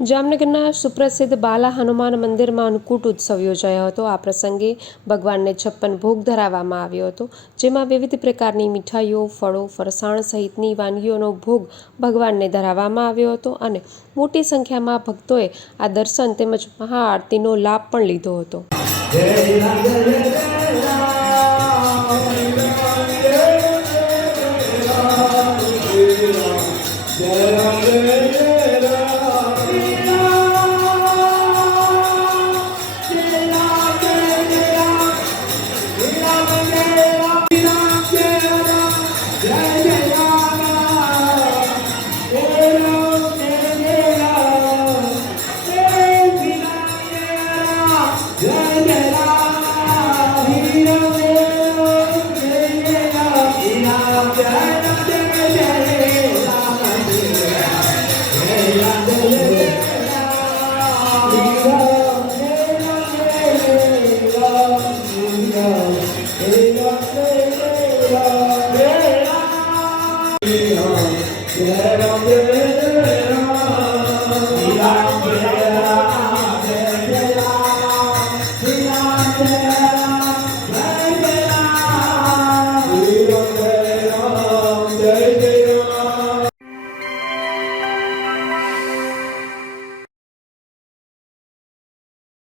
જામનગરના સુપ્રસિદ્ધ બાલા હનુમાન મંદિરમાં અન્નકૂટ ઉત્સવ યોજાયો હતો. આ પ્રસંગે ભગવાનને છપ્પન ભોગ ધરાવવામાં આવ્યો હતો, જેમાં વિવિધ પ્રકારની મીઠાઈઓ, ફળો, ફરસાણ સહિતની વાનગીઓનો ભોગ ભગવાનને ધરાવવામાં આવ્યો હતો અને મોટી સંખ્યામાં ભક્તોએ આ દર્શન તેમજ મહાઆરતીનો લાભ પણ લીધો હતો. Yeah,